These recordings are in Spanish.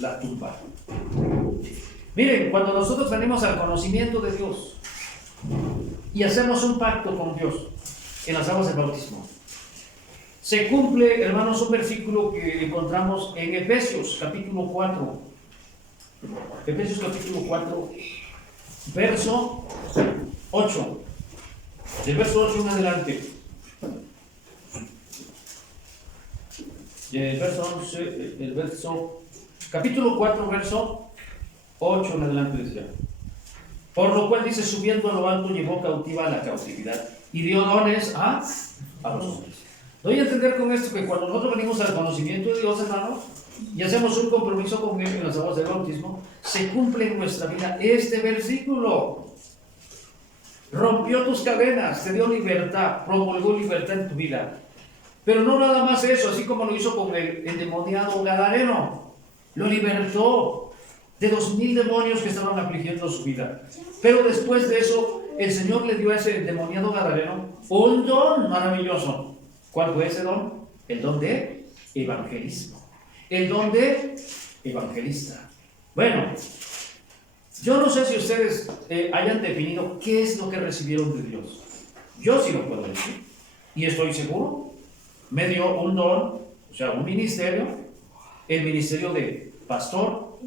la tumba. Miren, cuando nosotros venimos al conocimiento de Dios y hacemos un pacto con Dios en las aguas del bautismo, se cumple, hermanos, un versículo que encontramos en Efesios capítulo 4. Efesios capítulo 4, verso 8. Del verso 8 en adelante. Y el verso capítulo 4, verso 8 en adelante decía: por lo cual dice, subiendo a lo alto, llevó cautiva a la cautividad y dio dones a los hombres. Doy a entender con esto que cuando nosotros venimos al conocimiento de Dios, hermanos, y hacemos un compromiso con Él en las aguas del bautismo, se cumple en nuestra vida este versículo. Rompió tus cadenas, te dio libertad, promulgó libertad en tu vida. Pero no nada más eso, así como lo hizo con el endemoniado gadareno. Lo libertó de 2000 demonios que estaban afligiendo su vida. Pero después de eso, el Señor le dio a ese endemoniado gadareno un don maravilloso. ¿Cuál fue ese don? El don de evangelismo. El don de evangelista. Bueno, yo no sé si ustedes hayan definido qué es lo que recibieron de Dios. Yo sí lo puedo decir. Y estoy seguro. Me dio un don, o sea, un ministerio. El ministerio de pastor.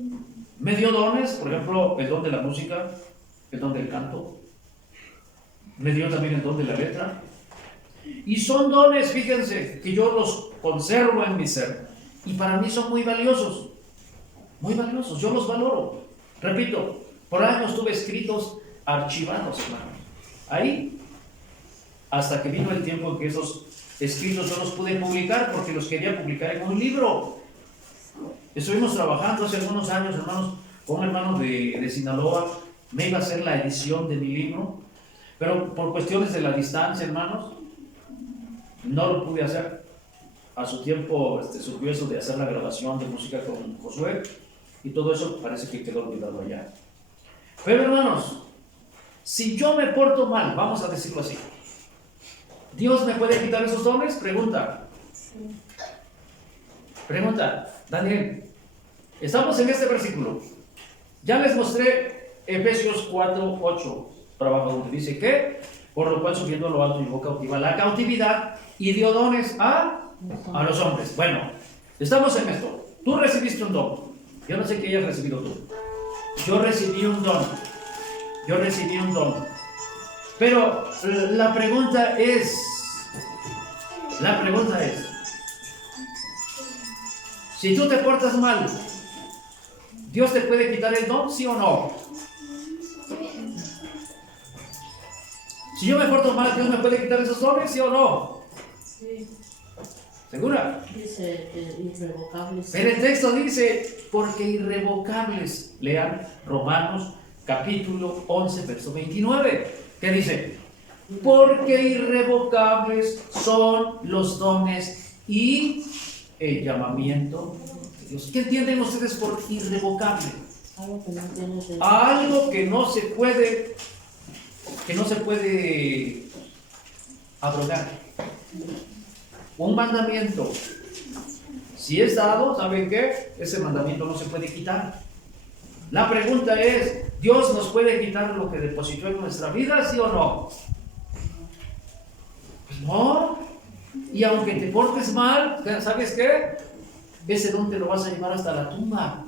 Me dio dones, por ejemplo, el don de la música, el don del canto. Me dio también el don de la letra. Y son dones, fíjense, que yo los conservo en mi ser. Y para mí son muy valiosos. Muy valiosos, yo los valoro. Repito, por años tuve escritos archivados, hermanos. Ahí, hasta que vino el tiempo en que esos escritos no los pude publicar porque los quería publicar en un libro. Estuvimos trabajando hace algunos años, hermanos, con un hermano de Sinaloa. Me iba a hacer la edición de mi libro, pero por cuestiones de la distancia, hermanos, no lo pude hacer. A su tiempo surgió eso de hacer la grabación de música con Josué, y todo eso parece que quedó olvidado allá. Pero hermanos, si yo me porto mal, vamos a decirlo así, ¿Dios me puede quitar esos dones? Pregunta. Daniel, estamos en este versículo. Ya les mostré Efesios 4, 8 para abajo, donde dice que por lo cual subiendo a lo alto llevó cautiva la cautividad y dio dones a los hombres. Bueno, estamos en esto. Tú recibiste un don. Yo no sé qué hayas recibido tú. Yo recibí un don. Pero la pregunta es, si tú te portas mal, ¿Dios te puede quitar el don, sí o no? Si yo me porto mal, ¿Dios me puede quitar esos dones, sí o no? Sí. ¿Segura? Dice irrevocables. Pero el texto dice, porque irrevocables. Lean Romanos capítulo 11, verso 29. ¿Qué dice? Porque irrevocables son los dones y el llamamiento de Dios. ¿Qué entienden ustedes por irrevocable? Algo que no tienes de... Algo que no se puede abrogar. Un mandamiento, si es dado, ¿saben qué? Ese mandamiento no se puede quitar. La pregunta es, ¿Dios nos puede quitar lo que depositó en nuestra vida, sí o no? Pues no. Y aunque te portes mal, ¿sabes qué? Ese don te lo vas a llevar hasta la tumba.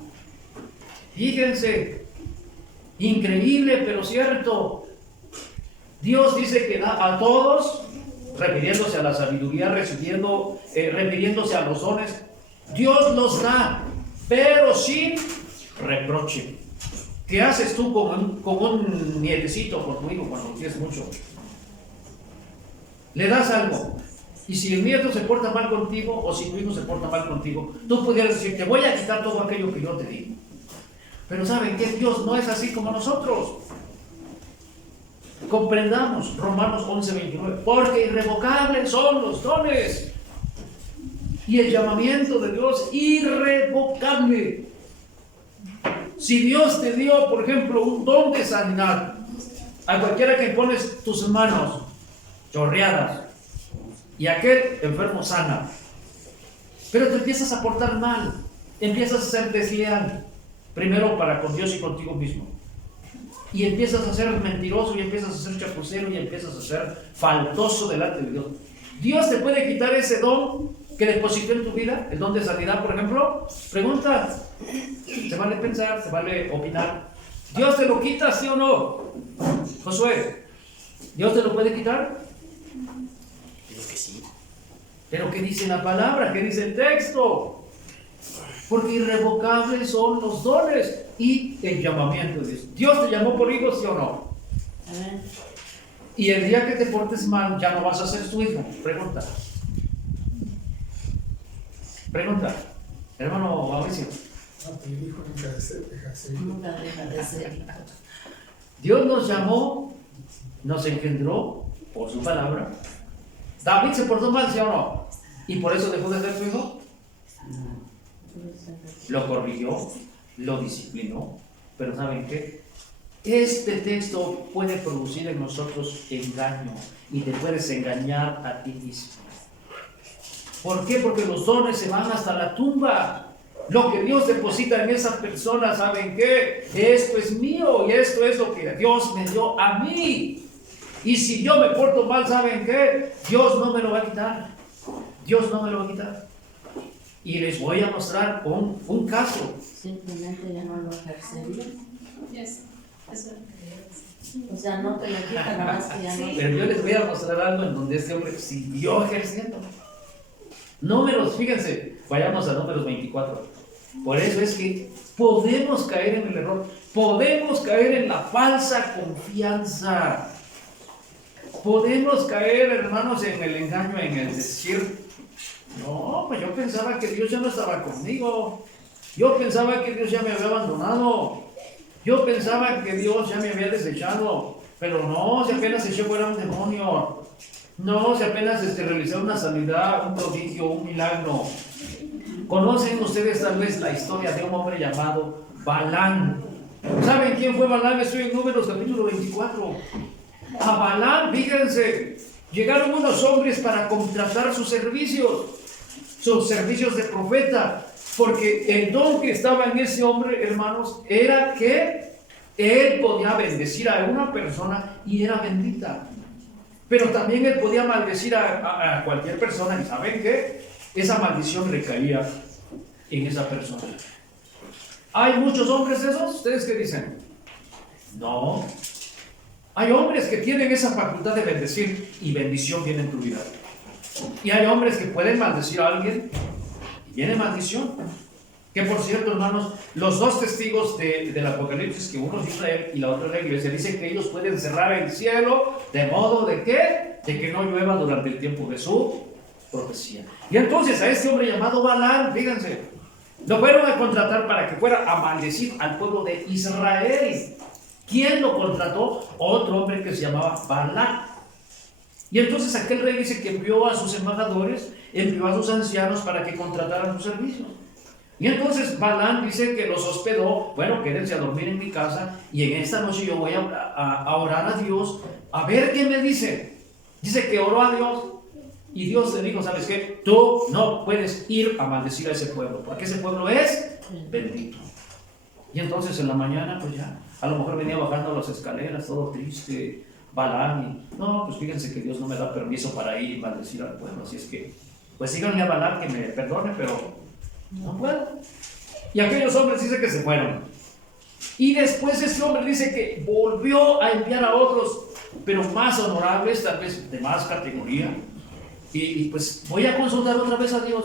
Fíjense, increíble pero cierto. Dios dice que da a todos, refiriéndose a la sabiduría, refiriéndose a los dones. Dios los da, pero sin reproche. ¿Qué haces tú con un nietecito, con tu hijo, cuando lo quieres mucho? Le das algo. Y si el nieto se porta mal contigo, o si tu hijo se porta mal contigo, tú pudieras decir, te voy a quitar todo aquello que yo te di. Pero ¿saben qué? Dios no es así como nosotros. Comprendamos Romanos 11, 29. Porque irrevocables son los dones y el llamamiento de Dios irrevocable. Si Dios te dio, por ejemplo, un don de sanidad, a cualquiera que pones tus manos chorreadas y aquel enfermo sana, pero te empiezas a portar mal, empiezas a ser desleal, primero para con Dios y contigo mismo. Y empiezas a ser mentiroso, y empiezas a ser chapucero, y empiezas a ser faltoso delante de Dios. Dios te puede quitar ese don que depositó en tu vida, el don de sanidad, por ejemplo. Pregunta, se vale pensar, se vale opinar. ¿Dios te lo quita, sí o no? Josué, ¿Dios te lo puede quitar? Digo que sí. Pero ¿qué dice la palabra? ¿Qué dice el texto? Porque irrevocables son los dones y el llamamiento de Dios. ¿Dios te llamó por hijo, sí o no? Amén. Y el día que te portes mal, ya no vas a ser su hijo. Pregunta. Pregunta. Hermano Mauricio. No, tu hijo nunca deja de ser hijo. Nunca deja de ser hijo. Dios nos llamó, nos engendró por su palabra. David se portó mal, ¿sí o no? Y por eso dejó de ser su hijo. Lo corrigió, lo disciplinó. Pero ¿saben qué? Este texto puede producir en nosotros engaño y te puedes engañar a ti mismo. ¿Por qué? Porque los dones se van hasta la tumba. Lo que Dios deposita en esa persona, ¿saben qué? Esto es mío y esto es lo que Dios me dio a mí. Y si yo me porto mal, ¿saben qué? Dios no me lo va a quitar. Dios no me lo va a quitar. Y les voy a mostrar un caso. Simplemente ya no lo ejercería. Yes. Eso O sea, no te lo quitan, nada más que ya no. Pero yo les voy a mostrar algo en donde este hombre siguió ejerciendo. Números, fíjense, vayamos a números 24. Por eso es que podemos caer en el error, podemos caer en la falsa confianza, podemos caer, hermanos, en el engaño, en el decir, no, pues yo pensaba que Dios ya no estaba conmigo, yo pensaba que Dios ya me había abandonado, yo pensaba que Dios ya me había desechado, pero no, si apenas eché fuera un demonio. No, si apenas realicé una sanidad, un prodigio, un milagro. Conocen ustedes tal vez la historia de un hombre llamado Balán. ¿Saben quién fue Balán? Estoy en Números capítulo 24. A Balán, fíjense, llegaron unos hombres para contratar sus servicios de profeta, porque el don que estaba en ese hombre, hermanos, era que él podía bendecir a una persona y era bendita. Pero también él podía maldecir a cualquier persona, y ¿saben qué? Esa maldición recaía en esa persona. ¿Hay muchos hombres esos? ¿Ustedes qué dicen? No. Hay hombres que tienen esa facultad de bendecir y bendición viene en tu vida. Y hay hombres que pueden maldecir a alguien y viene maldición. Que por cierto, hermanos, los dos testigos del Apocalipsis, que uno es Israel y la otra es la iglesia, dicen que ellos pueden cerrar el cielo de modo de que no llueva durante el tiempo de su profecía. Y entonces a este hombre llamado Balán, fíjense, lo fueron a contratar para que fuera a maldecir al pueblo de Israel. ¿Quién lo contrató? Otro hombre que se llamaba Balac. Y entonces aquel rey dice que envió a sus embajadores, envió a sus ancianos para que contrataran sus servicios. Y entonces Balán dice que los hospedó, bueno, quédense a dormir en mi casa y en esta noche yo voy a orar a Dios, a ver qué me dice. Dice que oró a Dios y Dios le dijo, ¿sabes qué? Tú no puedes ir a maldecir a ese pueblo, porque ese pueblo es bendito. Y entonces en la mañana, pues ya, a lo mejor venía bajando las escaleras, todo triste, Balán, y no, pues fíjense que Dios no me da permiso para ir y maldecir al pueblo, así es que, pues síganle a Balán que me perdone, pero no puedo. Y aquellos hombres dicen que se fueron. Y después este hombre dice que volvió a enviar a otros, pero más honorables, tal vez de más categoría. Y pues voy a consultar otra vez a Dios.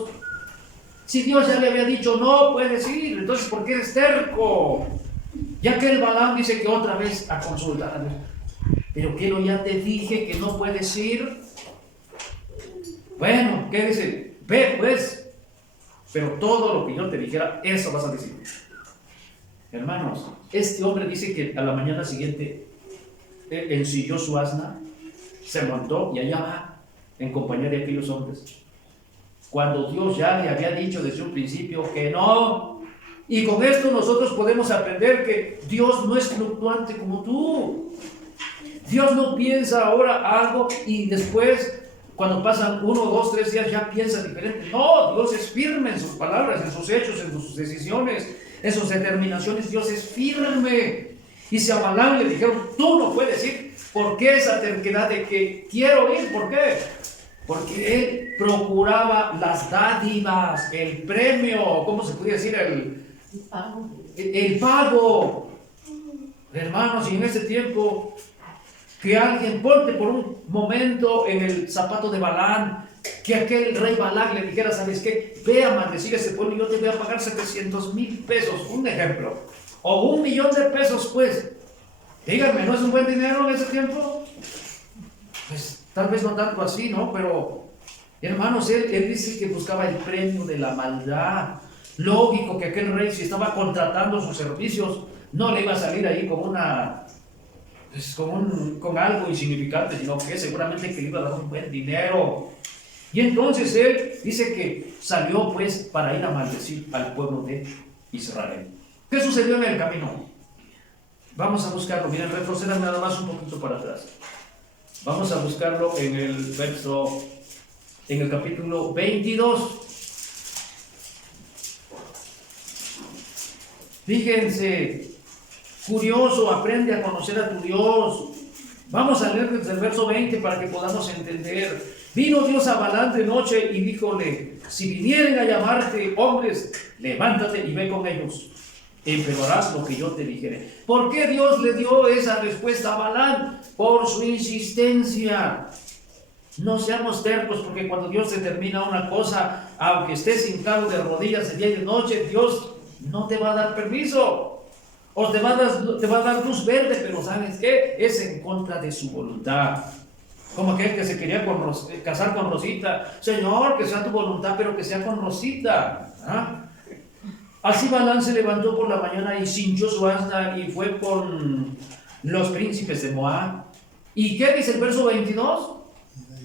Si Dios ya le había dicho no puedes ir, entonces ¿por qué eres terco? Ya que el Balaam dice que otra vez a consultar a Dios. Pero quiero, ya te dije que no puedes ir. Bueno, ¿qué dice? Ve pues. Pero todo lo que yo te dijera, eso vas a decir. Hermanos, este hombre dice que a la mañana siguiente ensilló su asna, se montó y allá va en compañía de aquellos hombres. Cuando Dios ya le había dicho desde un principio que no. Y con esto nosotros podemos aprender que Dios no es fluctuante como tú. Dios no piensa ahora algo y después cuando pasan 1, 2, 3 días ya piensa diferente. No, Dios es firme en sus palabras, en sus hechos, en sus decisiones, en sus determinaciones. Dios es firme. Y si a Balaam le dijeron, tú no puedes ir, ¿por qué esa terquedad de que quiero ir? ¿Por qué? Porque él procuraba las dádivas, el premio, ¿cómo se podría decir? El pago. Hermanos, y en ese tiempo, que alguien ponte por un momento en el zapato de Balaam, que aquel rey Balac le dijera, ¿sabes qué? Ve a maldecir a ese pueblo y yo te voy a pagar 700,000 pesos, un ejemplo, o 1,000,000 de pesos, pues. Díganme, ¿no es un buen dinero en ese tiempo? Pues tal vez no tanto así, ¿no? Pero, hermanos, él dice que buscaba el premio de la maldad. Lógico que aquel rey, si estaba contratando sus servicios, no le iba a salir ahí con una, pues, con algo insignificante, sino que seguramente que le iba a dar un buen dinero. Y entonces él dice que salió pues para ir a maldecir al pueblo de Israel. ¿Qué sucedió en el camino? Vamos a buscarlo. Miren, retrocedan nada más un poquito para atrás. Vamos a buscarlo en el capítulo 22. Fíjense, curioso, aprende a conocer a tu Dios. Vamos a leer desde el verso 20 para que podamos entender. Vino Dios a Balaam de noche y díjole, si vinieren a llamarte hombres, levántate y ve con ellos, pero harás lo que yo te dijere. ¿Por qué Dios le dio esa respuesta a Balaam? Por su insistencia. No seamos tercos, porque cuando Dios determina una cosa, aunque estés hincado de rodillas de día y de noche, Dios no te va a dar permiso, o te va a dar luz verde, pero ¿sabes qué? Es en contra de su voluntad. Como aquel que se quería casar con Rosita. Señor, que sea tu voluntad, pero que sea con Rosita. ¿Ah? Así Balaam se levantó por la mañana y cinchó su asna y fue con los príncipes de Moab. ¿Y qué dice el verso 22?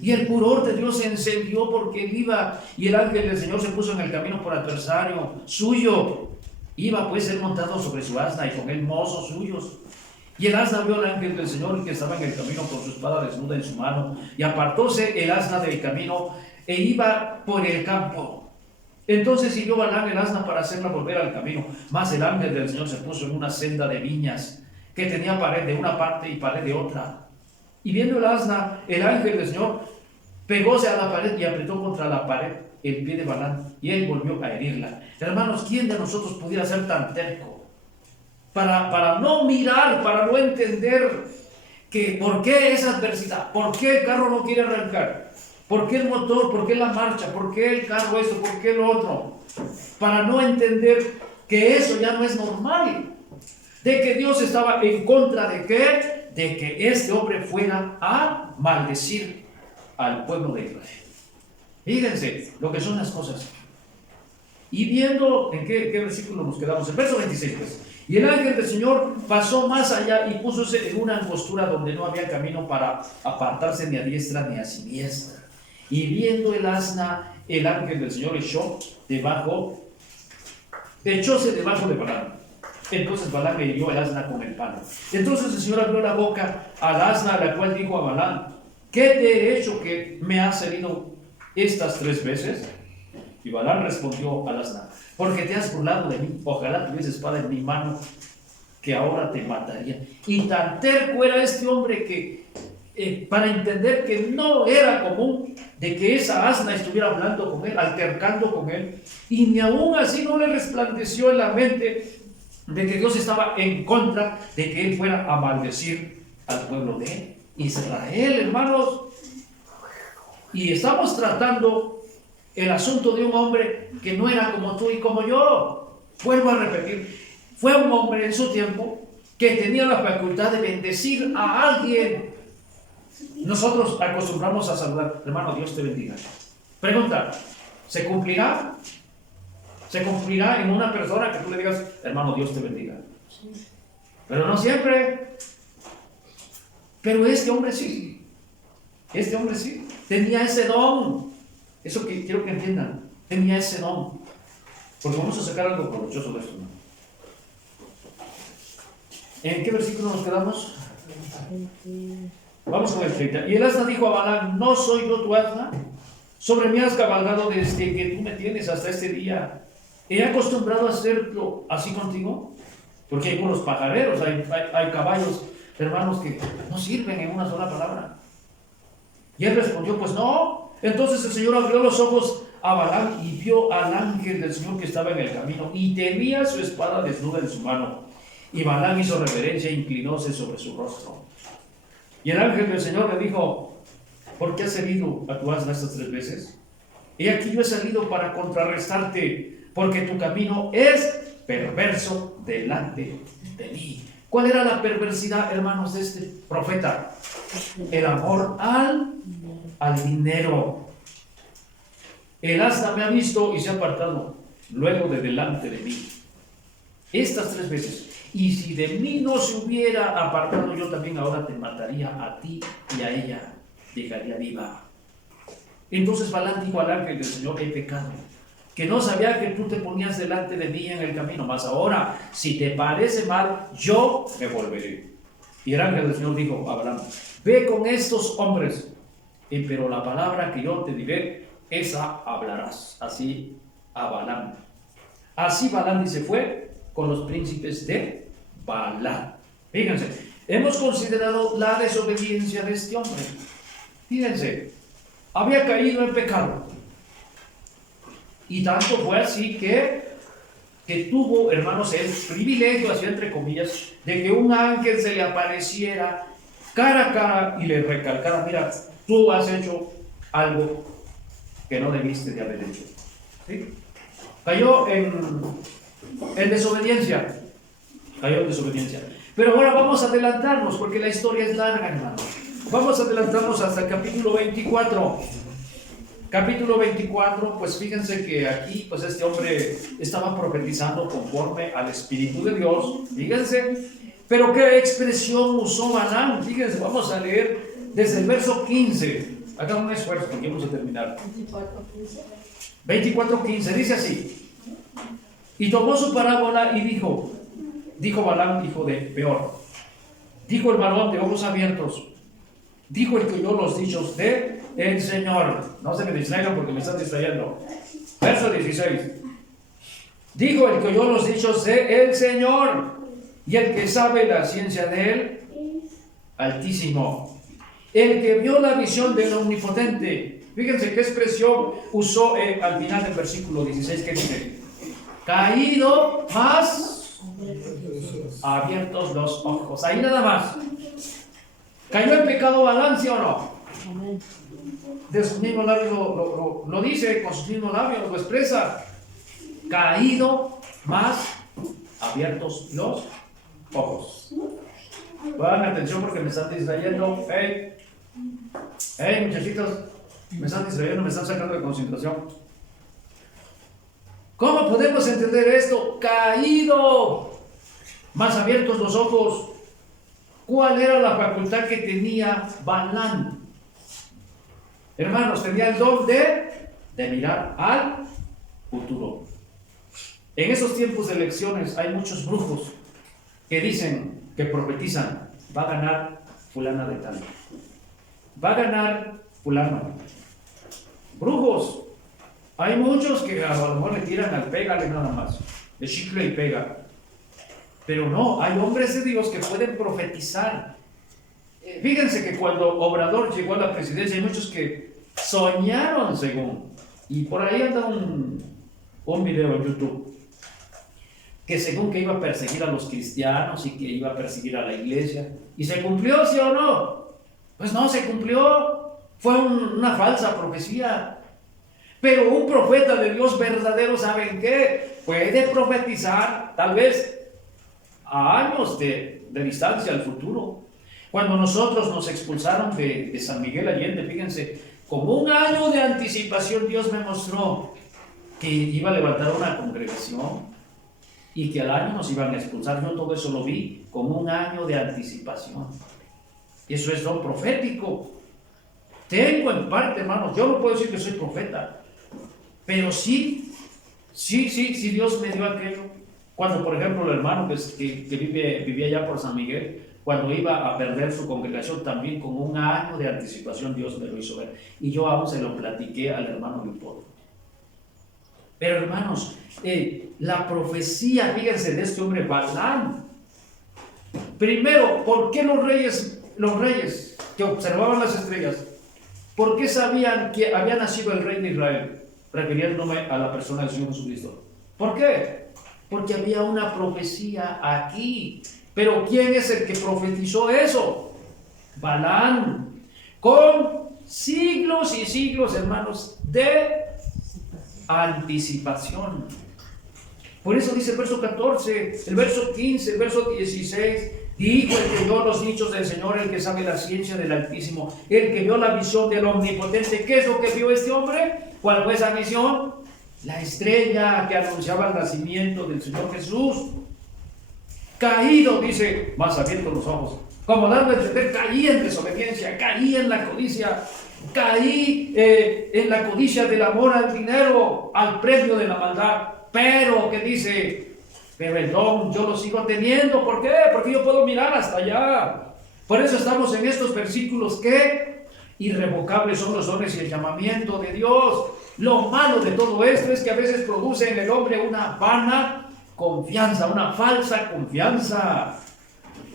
Y el furor de Dios se encendió porque él iba, y el ángel del Señor se puso en el camino por adversario suyo. Iba pues él montado sobre su asna y con él mozos suyos. Y el asna vio al ángel del Señor que estaba en el camino con su espada desnuda en su mano, y apartóse el asna del camino e iba por el campo. Entonces siguió Balaam el asna para hacerla volver al camino, mas el ángel del Señor se puso en una senda de viñas que tenía pared de una parte y pared de otra. Y viendo el asna, el ángel del Señor pegóse a la pared y apretó contra la pared el pie de Balaam, y él volvió a herirla. Hermanos, ¿quién de nosotros pudiera ser tan terco para no mirar, para no entender que por qué esa adversidad, por qué el carro no quiere arrancar, por qué el motor, por qué la marcha, por qué el carro esto, por qué lo otro? Para no entender que eso ya no es normal, de que Dios estaba en contra de qué, de que este hombre fuera a maldecir al pueblo de Israel. Fíjense lo que son las cosas. Y viendo, ¿en qué versículo nos quedamos? El verso 26, pues. Y el ángel del Señor pasó más allá y púsose en una angostura donde no había camino para apartarse ni a diestra ni a siniestra. Y viendo el asna, el ángel del Señor echóse debajo de Balaam. Entonces Balaam le hirió el asna con el palo. Entonces el Señor abrió la boca al asna, a la cual dijo a Balaam, ¿qué te he hecho que me has herido estas 3 veces? Y Balaam respondió al asna, porque te has burlado de mí, ojalá tuviese espada en mi mano, que ahora te mataría. Y tan terco era este hombre que, para entender que no era común de que esa asna estuviera hablando con él, altercando con él, y ni aún así no le resplandeció en la mente de que Dios estaba en contra de que él fuera a maldecir al pueblo de Israel, hermanos. Y estamos tratando el asunto de un hombre que no era como tú y como yo. Vuelvo a repetir, fue un hombre en su tiempo que tenía la facultad de bendecir a alguien. Nosotros acostumbramos a saludar, hermano, Dios te bendiga. Pregunta, ¿se cumplirá? ¿Se cumplirá en una persona que tú le digas, hermano, Dios te bendiga? Pero no siempre. Pero este hombre sí. Este hombre sí. Tenía ese don. Eso que quiero que entiendan. Tenía ese don. Porque vamos a sacar algo provechoso de esto, ¿no? ¿En qué versículo nos quedamos? Vamos con el 30. Y el asna dijo a Balaam: ¿no soy yo tu asna? Sobre mí has cabalgado desde que tú me tienes hasta este día. ¿He acostumbrado a hacerlo así contigo? Porque hay unos pajareros, hay caballos, hermanos, que no sirven en una sola palabra. Y él respondió: pues no. Entonces el Señor abrió los ojos a Balaam y vio al ángel del Señor que estaba en el camino y tenía su espada desnuda en su mano. Y Balaam hizo reverencia e inclinóse sobre su rostro. Y el ángel del Señor le dijo: ¿por qué has herido a tu asna estas 3 veces? He aquí yo he salido para contrarrestarte, porque tu camino es perverso delante de mí. ¿Cuál era la perversidad, hermanos, de este profeta? El amor al dinero. El asna me ha visto y se ha apartado luego de delante de mí. Estas 3 veces. Y si de mí no se hubiera apartado, yo también ahora te mataría a ti y a ella. Dejaría viva. Entonces Balaam dijo al ángel del Señor: he pecado, que no sabía que tú te ponías delante de mí en el camino. Mas ahora, si te parece mal, yo me volveré. Y el ángel del Señor dijo a Balaam: ve con estos hombres, pero la palabra que yo te diré, esa hablarás. Así a Balaam. Así Balaam y se fue con los príncipes de Balaam. Fíjense, hemos considerado la desobediencia de este hombre. Fíjense, había caído en pecado. Y tanto fue así que tuvo, hermanos, el privilegio, así entre comillas, de que un ángel se le apareciera cara a cara y le recalcara: mira, tú has hecho algo que no debiste de haber hecho. ¿Sí? Cayó en desobediencia. Cayó en desobediencia. Pero ahora vamos a adelantarnos, porque la historia es larga, hermanos. Vamos a adelantarnos hasta el capítulo 24. Capítulo 24, pues fíjense que aquí, pues este hombre estaba profetizando conforme al Espíritu de Dios. Fíjense, pero ¿qué expresión usó Balaam? Fíjense, vamos a leer desde el verso 15. Hagan un esfuerzo porque vamos a terminar. 24:15, dice así: y tomó su parábola y dijo Balaam, hijo de Beor, dijo el varón de ojos abiertos, dijo el que oyó los dichos de el Señor. No se me distraigan porque me están distrayendo. Verso 16. Dijo el que oyó los dichos de el Señor, y el que sabe la ciencia de él Altísimo, el que vio la visión del Omnipotente. Fíjense qué expresión usó al final del versículo 16, que dice: caído, más abiertos los ojos. Ahí nada más. ¿Cayó en pecado Balaam, sí o no? De sus mismos labios lo dice, con sus mismos labios lo expresa. Caído, más abiertos los ojos. Pongan atención porque me están distrayendo. Hey, muchachitos, me están distrayendo, me están sacando de concentración. ¿Cómo podemos entender esto? Caído, más abiertos los ojos. ¿Cuál era la facultad que tenía Balaam? Hermanos, tenía el don de mirar al futuro. En esos tiempos de elecciones hay muchos brujos que dicen, que profetizan: va a ganar fulana de tal, va a ganar fulano. Brujos. Hay muchos que a lo mejor le tiran al pégale nada más, de chicle y pega. Pero no, hay hombres de Dios que pueden profetizar. Fíjense que cuando Obrador llegó a la presidencia, hay muchos que soñaron según. Y por ahí anda un video en YouTube, que según que iba a perseguir a los cristianos y que iba a perseguir a la iglesia. ¿Y se cumplió, sí o no? Pues no se cumplió. Fue una falsa profecía. Pero un profeta de Dios verdadero, ¿saben qué? Puede profetizar tal vez a años de distancia al futuro. Cuando nosotros nos expulsaron de San Miguel Allende, fíjense, como un año de anticipación Dios me mostró que iba a levantar una congregación y que al año nos iban a expulsar. Yo todo eso lo vi como un año de anticipación. Eso es don profético. Tengo en parte, hermanos, yo no puedo decir que soy profeta, pero sí Dios me dio aquello. Cuando, por ejemplo, el hermano vivía allá por San Miguel, cuando iba a perder su congregación, también con un año de anticipación Dios me lo hizo ver. Y yo aún se lo platiqué al hermano Leopoldo. Pero hermanos, la profecía, fíjense, de este hombre Balaam. Primero, ¿por qué los reyes que observaban las estrellas, por qué sabían que había nacido el rey de Israel? Refiriéndome a la persona del Señor Jesucristo. ¿Por qué? Porque había una profecía aquí. Pero ¿quién es el que profetizó eso? Balaam. Con siglos y siglos, hermanos, de anticipación. Por eso dice el verso 14, el verso 15, el verso 16. Dijo el que vio los dichos del Señor, el que sabe la ciencia del Altísimo, el que vio la visión del Omnipotente. ¿Qué es lo que vio este hombre? ¿Cuál fue esa visión? La estrella que anunciaba el nacimiento del Señor Jesús. Caído, dice, más abierto los ojos, como dando a entender, caí en desobediencia, caí en la codicia, caí en la codicia del amor al dinero, al premio de la maldad. Pero, ¿qué dice? Pero el don yo lo sigo teniendo. ¿Por qué? Porque yo puedo mirar hasta allá. Por eso estamos en estos versículos que irrevocables son los dones y el llamamiento de Dios. Lo malo de todo esto es que a veces produce en el hombre una vana confianza, una falsa confianza.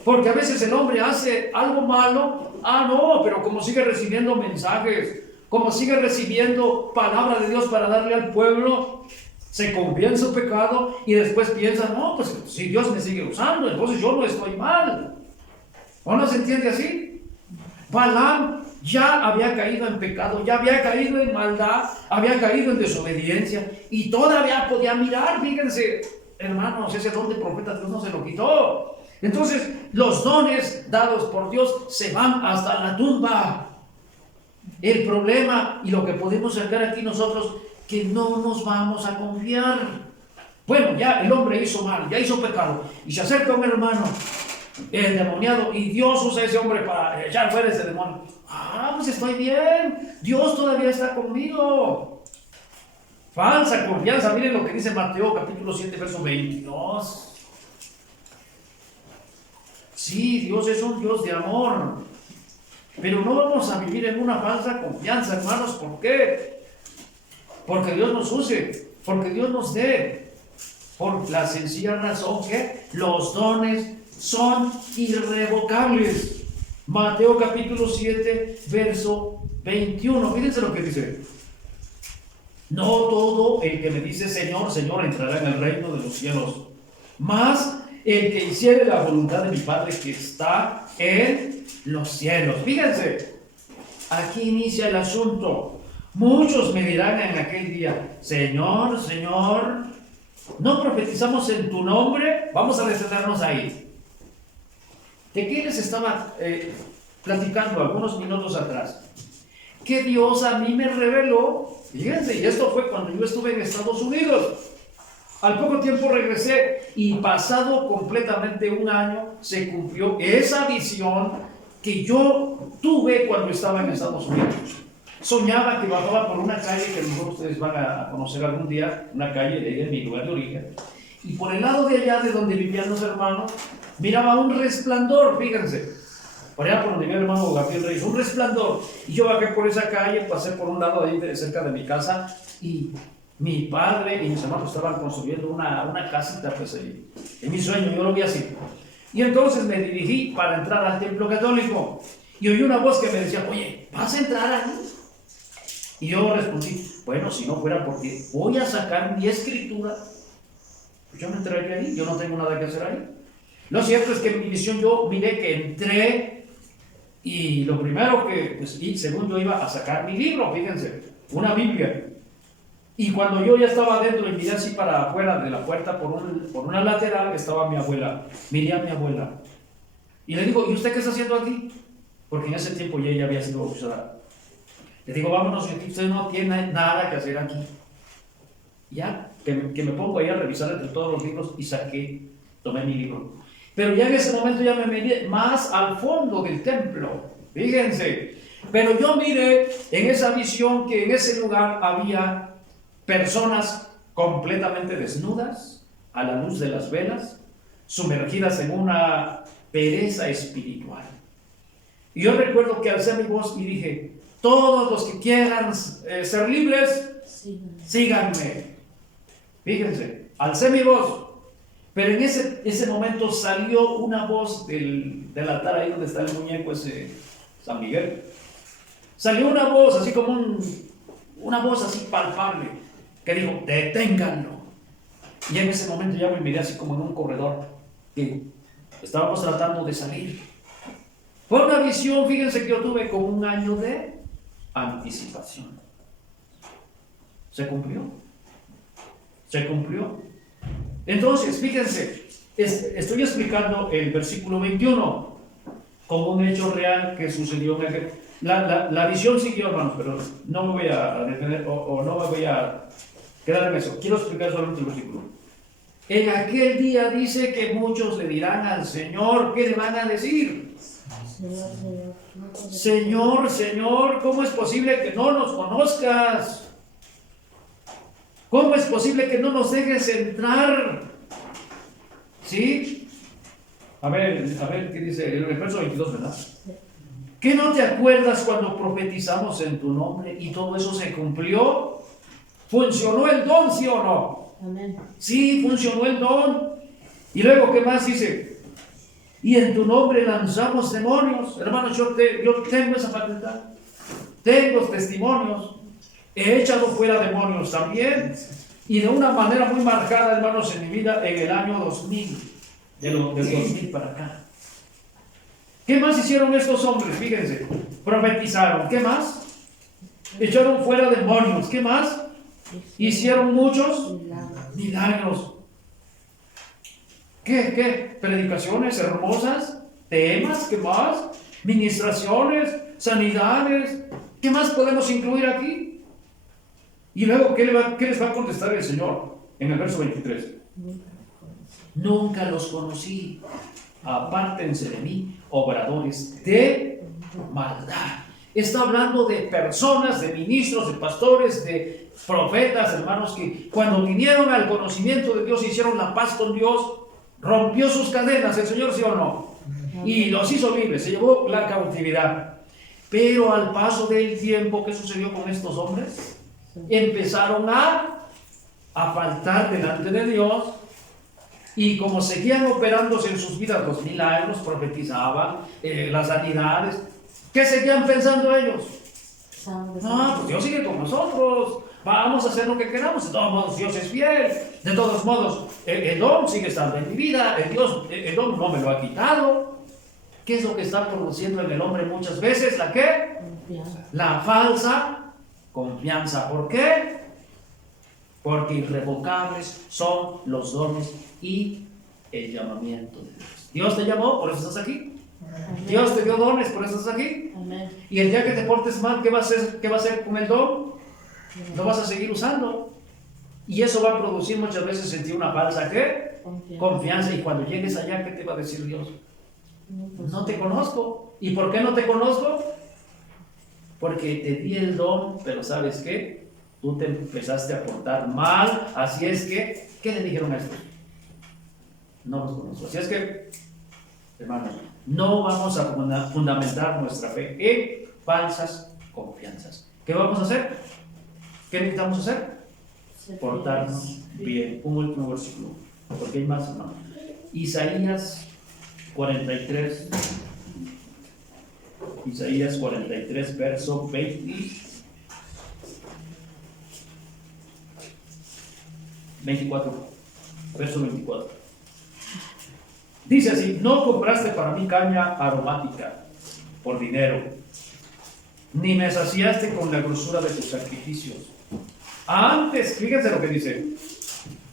Porque a veces el hombre hace algo malo. No, pero como sigue recibiendo mensajes, como sigue recibiendo palabra de Dios para darle al pueblo, se confía en su pecado y después piensa, no, pues si Dios me sigue usando, entonces yo no estoy mal. ¿O no se entiende así? Balaam ya había caído en pecado, ya había caído en maldad, había caído en desobediencia y todavía podía mirar. Fíjense, hermanos, ese don de profeta Dios no se lo quitó. Entonces los dones dados por Dios se van hasta la tumba. El problema y lo que podemos sacar aquí nosotros, que no nos vamos a confiar. Bueno, ya el hombre hizo mal, ya hizo pecado, y se acerca un hermano endemoniado, y Dios usa a ese hombre para echar fuera ese demonio. Pues estoy bien, Dios todavía está conmigo. Falsa confianza. Miren lo que dice Mateo capítulo 7, verso 22. Sí, Dios es un Dios de amor, pero no vamos a vivir en una falsa confianza, hermanos. ¿Por qué? Porque Dios nos use, porque Dios nos dé, por la sencilla razón que los dones son irrevocables. Mateo capítulo 7, verso 21. Fíjense lo que dice. No todo el que me dice Señor, Señor entrará en el reino de los cielos, mas el que hiciere la voluntad de mi Padre que está en los cielos. Fíjense, aquí inicia el asunto. Muchos me dirán en aquel día, Señor, Señor, ¿no profetizamos en tu nombre? Vamos a detenernos ahí. ¿De qué les estaba platicando algunos minutos atrás? Que Dios a mí me reveló. Fíjense, y esto fue cuando yo estuve en Estados Unidos. Al poco tiempo regresé y pasado completamente un año se cumplió esa visión que yo tuve cuando estaba en Estados Unidos. Soñaba que bajaba por una calle que a lo mejor ustedes van a conocer algún día, una calle de mi lugar de origen, y por el lado de allá de donde vivían los hermanos, miraba un resplandor. Fíjense, por allá por donde vivía el hermano Gabriel Reyes, un resplandor, y yo bajé por esa calle, pasé por un lado ahí cerca de mi casa, y mi padre y mis hermanos estaban construyendo una casita, pues ahí, en mi sueño, yo lo vi así. Y entonces me dirigí para entrar al templo católico, y oí una voz que me decía, oye, ¿vas a entrar ahí? Y yo respondí, bueno, si no fuera porque voy a sacar mi escritura, pues yo me entraría ahí, yo no tengo nada que hacer ahí. Lo cierto es que en mi visión yo miré que entré, y lo primero que, pues, y según yo iba a sacar mi libro, fíjense, una Biblia. Y cuando yo ya estaba adentro y miré así para afuera de la puerta por una lateral, estaba mi abuela. Miré a mi abuela. Y le digo, ¿y usted qué está haciendo aquí? Porque en ese tiempo ya ella había sido bautizada. Le digo, vámonos, usted no tiene nada que hacer aquí. Ya, que me pongo ahí a revisar entre todos los libros y tomé mi libro. Pero ya en ese momento ya me metí más al fondo del templo. Fíjense. Pero yo miré en esa visión que en ese lugar había personas completamente desnudas, a la luz de las velas, sumergidas en una pereza espiritual. Y yo recuerdo que alcé mi voz y dije: todos los que quieran ser libres, síganme. Fíjense, alcé mi voz, pero en ese momento salió una voz del altar, ahí donde está el muñeco ese San Miguel. Salió una voz así como una voz así palpable que dijo: deténganlo. Y en ese momento ya me miré así como en un corredor que estábamos tratando de salir. Fue una visión, fíjense, que yo tuve con un año de anticipación. Se cumplió. Se cumplió. Entonces, fíjense, estoy explicando el versículo 21 como un hecho real que sucedió en el... La visión siguió, hermanos, pero no me voy a detener o no me voy a quedar en eso. Quiero explicar solamente el versículo. En aquel día dice que muchos le dirán al Señor, ¿qué le van a decir? Señor, Señor, ¿cómo es posible que no nos conozcas? ¿Cómo es posible que no nos dejes entrar? ¿Sí? A ver, ¿qué dice el verso 22, verdad? ¿Qué no te acuerdas cuando profetizamos en tu nombre y todo eso se cumplió? ¿Funcionó el don, sí o no? Amén. Sí, funcionó el don. Y luego, ¿qué más dice? Y en tu nombre lanzamos demonios. Hermanos, yo tengo esa facultad. Tengo testimonios. He echado fuera demonios también. Y de una manera muy marcada, hermanos, en mi vida, en el año 2000. Del 2000 para acá. ¿Qué más hicieron estos hombres? Fíjense. Profetizaron. ¿Qué más? Echaron fuera demonios. ¿Qué más? Hicieron muchos milagros. ¿Qué? Predicaciones hermosas, temas, ¿qué más? Ministraciones, sanidades. ¿Qué más podemos incluir aquí? Y luego, ¿qué les va a contestar el Señor? En el verso 23. Nunca los conocí. Apártense de mí, obradores de maldad. Está hablando de personas, de ministros, de pastores, de profetas, hermanos, que cuando vinieron al conocimiento de Dios, hicieron la paz con Dios, rompió sus cadenas, el Señor, sí o no, y los hizo libres, se llevó la cautividad. Pero al paso del tiempo, ¿qué sucedió con estos hombres? Empezaron a faltar delante de Dios, y como seguían operándose en sus vidas los milagros, profetizaban las sanidades, ¿qué seguían pensando ellos? No, pues Dios sigue con nosotros, vamos a hacer lo que queramos, de todos modos Dios es fiel, de todos modos el don sigue estando en mi vida, el don no me lo ha quitado. ¿Qué es lo que está produciendo en el hombre muchas veces? ¿La qué? Confianza. La falsa confianza. ¿Por qué? Porque irrevocables son los dones y el llamamiento de Dios. Dios te llamó, por eso estás aquí. Amén. Dios te dio dones, por eso estás aquí. Amén. Y el día que te portes mal, ¿qué va a hacer con el don? Lo vas a seguir usando. Y eso va a producir muchas veces en ti una falsa ¿qué? Confianza. Y cuando llegues allá, ¿qué te va a decir Dios? No te conozco. ¿Y por qué no te conozco? Porque te di el don, pero ¿sabes qué? Tú te empezaste a portar mal. Así es que, ¿qué le dijeron a esto? No los conozco. Así es que, hermanos, no vamos a fundamentar nuestra fe en falsas confianzas. ¿Qué vamos a hacer? ¿Qué necesitamos hacer? Portarnos bien. Un último versículo, porque hay más, hermanos. Isaías 43, verso 24, verso 24. Dice así: no compraste para mí caña aromática por dinero, ni me saciaste con la grosura de tus sacrificios. Antes, fíjense lo que dice: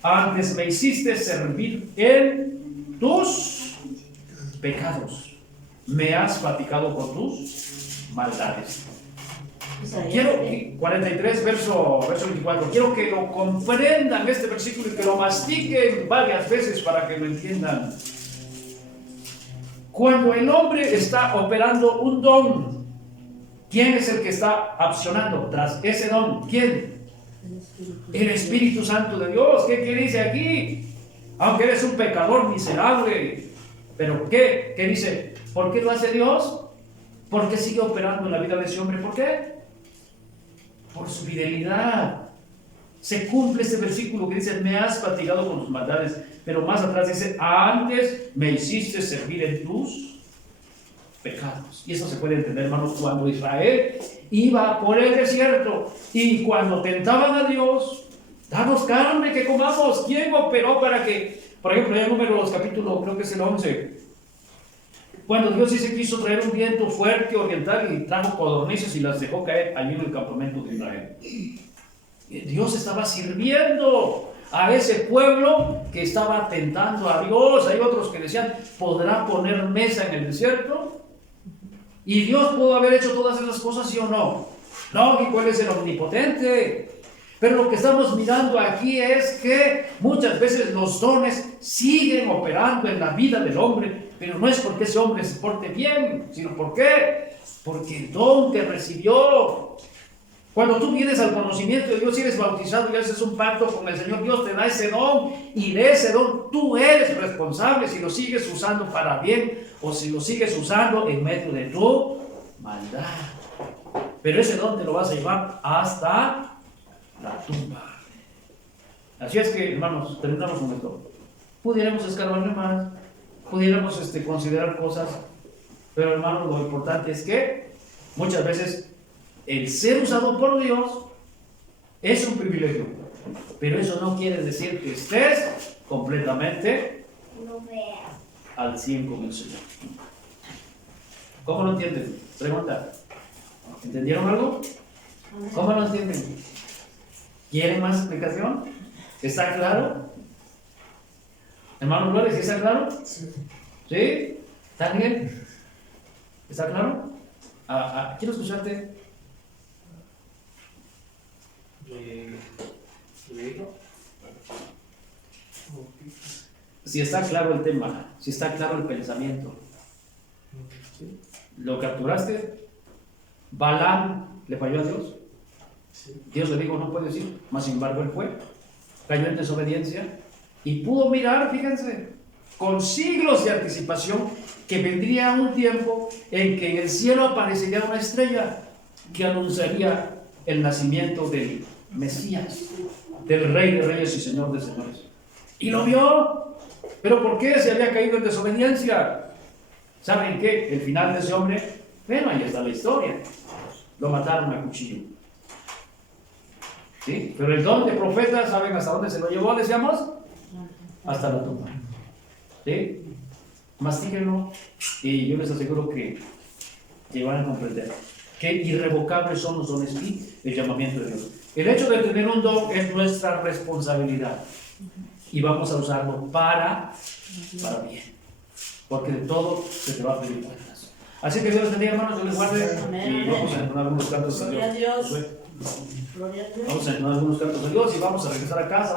antes me hiciste servir en tus pecados, me has fatigado con tus maldades. Quiero, 43, verso 24, quiero que lo comprendan este versículo y que lo mastiquen varias veces para que lo entiendan. Cuando el hombre está operando un don, ¿quién es el que está accionando tras ese don? ¿Quién? El Espíritu Santo de Dios. ¿Qué dice aquí? aunque eres un pecador miserable. ¿Pero qué? ¿Qué dice? ¿Por qué lo hace Dios? ¿Por qué sigue operando en la vida de ese hombre? ¿Por qué? Por su fidelidad. Se cumple ese versículo que dice, me has fatigado con tus maldades, pero más atrás dice, antes me hiciste servir en tus pecados. Y eso se puede entender, hermanos, cuando Israel iba por el desierto y cuando tentaban a Dios, danos carne que comamos. ¿Quién operó para que, por ejemplo, en el Números capítulo, creo que es el 11, cuando Dios sí se quiso traer un viento fuerte oriental y trajo codornices y las dejó caer allí en el campamento de Israel? Dios estaba sirviendo a ese pueblo que estaba tentando a Dios. Hay otros que decían, ¿podrá poner mesa en el desierto? Y Dios pudo haber hecho todas esas cosas, ¿sí o no? Lógico, Él es el omnipotente. Pero lo que estamos mirando aquí es que muchas veces los dones siguen operando en la vida del hombre, pero no es porque ese hombre se porte bien, sino ¿por qué? Porque el don que recibió. Cuando tú vienes al conocimiento de Dios y eres bautizado y haces un pacto con el Señor, Dios te da ese don, y de ese don tú eres responsable si lo sigues usando para bien o si lo sigues usando en medio de tu maldad. Pero ese don te lo vas a llevar hasta la tumba. Así es que, hermanos, terminamos con esto. Pudiéramos escarbarle más, pudiéramos considerar cosas, pero, hermanos, lo importante es que muchas veces el ser usado por Dios es un privilegio, pero eso no quiere decir que estés completamente al 100 con el Señor. ¿Cómo lo entienden? Pregunta. ¿Entendieron algo? ¿Cómo lo entienden? ¿Quieren más explicación? ¿Está claro? Hermano Flores, ¿sí está claro? Sí. ¿Sí? ¿Está bien? ¿Está claro? Quiero escucharte. Si está claro el tema, si está claro el pensamiento, ¿sí? ¿Lo capturaste? ¿Balaam le falló a Dios? Dios le dijo, no puedes ir, mas sin embargo él fue, cayó en desobediencia y pudo mirar, fíjense, con siglos de anticipación, que vendría un tiempo en que en el cielo aparecería una estrella que anunciaría el nacimiento del Mesías, del Rey de Reyes y Señor de Señores. Y lo vio. ¿Pero por qué se había caído en desobediencia? ¿Saben qué? El final de ese hombre, bueno, ahí está la historia. Lo mataron a cuchillo. ¿Sí? Pero el don de profeta, ¿saben hasta dónde se lo llevó? Decíamos, hasta la tumba. ¿Sí? Mastíquenlo y yo les aseguro que van a comprender que irrevocables son los dones y el llamamiento de Dios. El hecho de tener un don es nuestra responsabilidad y vamos a usarlo para bien, porque de todo se te va a pedir cuentas. Así que Dios les bendiga, hermanos, Dios les guarde. Amén, Y vamos a entonar algunos cantos a Gloria a Dios. Dios. Gloria a Dios. Vamos a entonar algunos cantos a Dios y vamos a regresar a casa.